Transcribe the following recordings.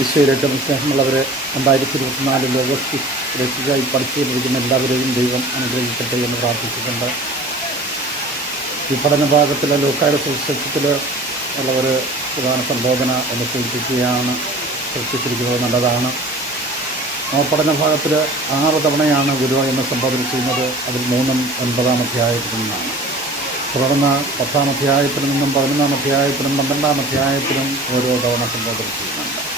ഈശോയിലേറ്റവും സ്നേഹമുള്ളവർ രണ്ടായിരത്തി ഇരുപത്തിനാല് ലോകത്തിൽ രക്ഷിതായി പഠിച്ചുകൊണ്ടിരിക്കുന്ന എല്ലാവരെയും ദൈവം അനുഗ്രഹിക്കട്ടെ എന്ന് പ്രാർത്ഥിച്ചിട്ടുണ്ട് ഈ പഠന ഭാഗത്തിലെ ലോക്കായുടെ സുവിശേഷത്തിൽ ഉള്ളവർ പ്രധാന സംബോധന എന്നെ സൂചിപ്പിക്കുകയാണ്. സൃഷ്ടിച്ചിരിക്കുന്നത് നല്ലതാണ്. ആ പഠന ഭാഗത്തിൽ ആറ് തവണയാണ് ഗുരു എന്ന് സംബോധന ചെയ്യുന്നത്. അതിൽ മൂന്നും ഒൻപതാം അധ്യായത്തിൽ നിന്നാണ്. തുടർന്ന് പത്താം അധ്യായത്തിൽ നിന്നും പതിനൊന്നാം അധ്യായത്തിലും പന്ത്രണ്ടാം അധ്യായത്തിലും ഓരോ തവണ സംബോധന ചെയ്യുന്നുണ്ട്.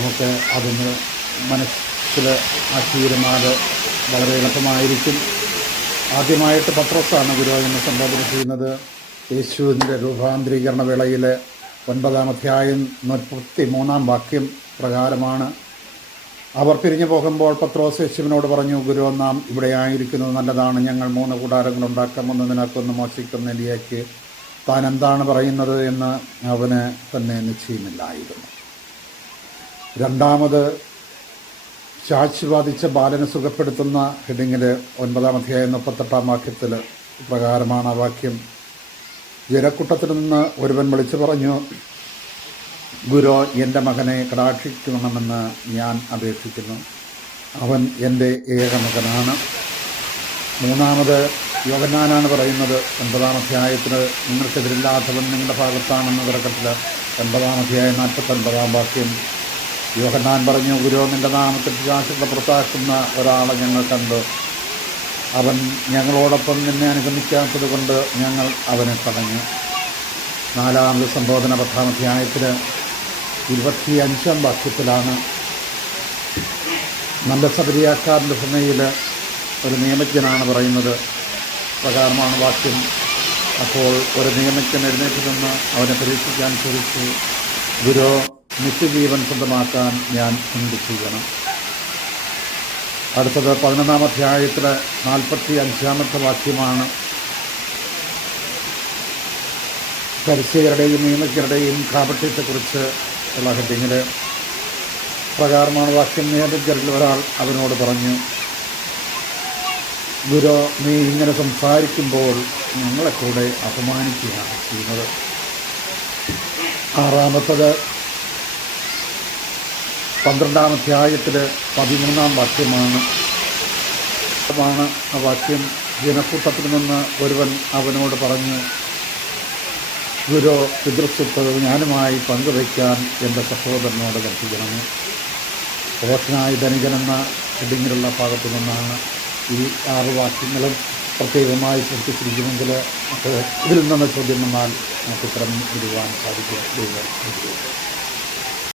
നമുക്ക് അതൊന്ന് മനസ്സിൽ ആക്കിയിരുന്നാൽ വളരെ എളുപ്പമായിരിക്കും. ആദ്യമായിട്ട് പത്രോസാണ് ഗുരുവായൂരിനെ സംബോധന ചെയ്യുന്നത്. യേശുവിന്റെ രൂപാന്തരീകരണ വേളയിൽ ഒൻപതാം അധ്യായം മുപ്പത്തി മൂന്നാം വാക്യം പ്രകാരമാണ്. അവർ പിരിഞ്ഞു പോകുമ്പോൾ പത്രോസ് യേശുവിനോട് പറഞ്ഞു ഗുരു നാം ഇവിടെ ആയിരിക്കുന്നത് നല്ലതാണ്. ഞങ്ങൾ മൂന്ന് കൂടാരങ്ങൾ ഉണ്ടാക്കാമെന്ന് നിനക്കൊന്ന് മോശിക്കുന്ന എലിയയ്ക്ക് താൻ എന്താണ് പറയുന്നത്? എന്ന് അവന് തന്നെ നിശ്ചയമില്ലായിരുന്നു. രണ്ടാമത് ചാച്ചി ബാധിച്ച ബാലനെ സുഖപ്പെടുത്തുന്ന ഹെഡിങ്ങിൽ ഒൻപതാം അധ്യായം മുപ്പത്തെട്ടാം വാക്യത്തിൽ പ്രകാരമാണ് ആ വാക്യം. ജനക്കൂട്ടത്തിൽ നിന്ന് ഒരുവൻ വിളിച്ചു പറഞ്ഞു ഗുരു എന്റെ മകനെ കടാക്ഷിക്കണമെന്ന് ഞാൻ അപേക്ഷിക്കുന്നു. അവൻ എന്റെ ഏക മകനാണ്. മൂന്നാമത് യോഗനാനാണ് പറയുന്നത് ഒൻപതാം അധ്യായത്തിൽ നിങ്ങൾക്കെതിരില്ലാത്തവൻ നിങ്ങളുടെ ഭാഗത്താണെന്ന് തുടക്കത്തിൽ ഒൻപതാം അധ്യായം നാൽപ്പത്തൊൻപതാം വാക്യം യോഹന്നാൻ പറഞ്ഞു ഗുരു നിന്റെ നാമത്തിൽ പിശാചുക്കളെ പുറത്താക്കുന്ന ഒരാളെ ഞങ്ങൾ കണ്ടു. അവൻ ഞങ്ങളോടൊപ്പം നിന്നെ അനുഗമിക്കാത്തത് കൊണ്ട് ഞങ്ങൾ അവനെ തടഞ്ഞു. നാലാമത് സംബോധന പത്താം അധ്യായത്തിൽ ഇരുപത്തി അഞ്ചാം വാക്യത്തിലാണ് നല്ല സബരിയാക്കാരന്റെ ഭൂമിയിൽ ഒരു നിയമജ്ഞനാണ് പറയുന്നത്. പ്രകാരമാണ് വാക്യം. അപ്പോൾ ഒരു നിയമജ്ഞൻ എഴുന്നേറ്റ് നിന്ന് അവനെ പരീക്ഷിക്കാൻ ചോദിച്ചു ഗുരു നിത്യജീവൻ സ്വന്തമാക്കാൻ ഞാൻ എന്ത് ചെയ്യണം? അടുത്തത് പതിനൊന്നാം അധ്യായത്തിൽ നാൽപ്പത്തി അഞ്ചാമത്തെ വാക്യമാണ്. പരിചയരുടെയും നിയമജ്ഞരുടെയും കാപട്യത്തെക്കുറിച്ച് ഉള്ള ഹെഡിങ്ങിൽ പ്രകാരമാണ് വാക്യം. നിയമജ്ഞരിൽ ഒരാൾ അവനോട് പറഞ്ഞു ഗുരു നീ ഇങ്ങനെ സംസാരിക്കുമ്പോൾ ഞങ്ങളെ കൂടെ അപമാനിക്കുകയാണ് ചെയ്യുന്നത്. ആറാമത്തത് പന്ത്രണ്ടാം അധ്യായത്തിൽ പതിമൂന്നാം വാക്യമാണ്. ാണ് ആ വാക്യം ജനക്കൂട്ടത്തിൽ നിന്ന് ഒരുവൻ അവനോട് പറഞ്ഞു ഗുരു പിതൃസ്വത്ത് ഞാനുമായി പങ്കുവയ്ക്കാൻ എന്റെ സഹോദരനോട് കൽപ്പിക്കണം പോഷനായി ധനികനെന്ന ഹെഡിങ്ങിലുള്ള ഭാഗത്തു നിന്നാണ് ഈ ആറ് വാക്യങ്ങളും പ്രത്യേകമായി ശ്രദ്ധിച്ചിരിക്കുമെങ്കിൽ ഇതിൽ നിന്നുള്ള ചോദ്യം വന്നാൽ നമുക്ക് ഉത്തരം ഇടുവാൻ സാധിക്കും.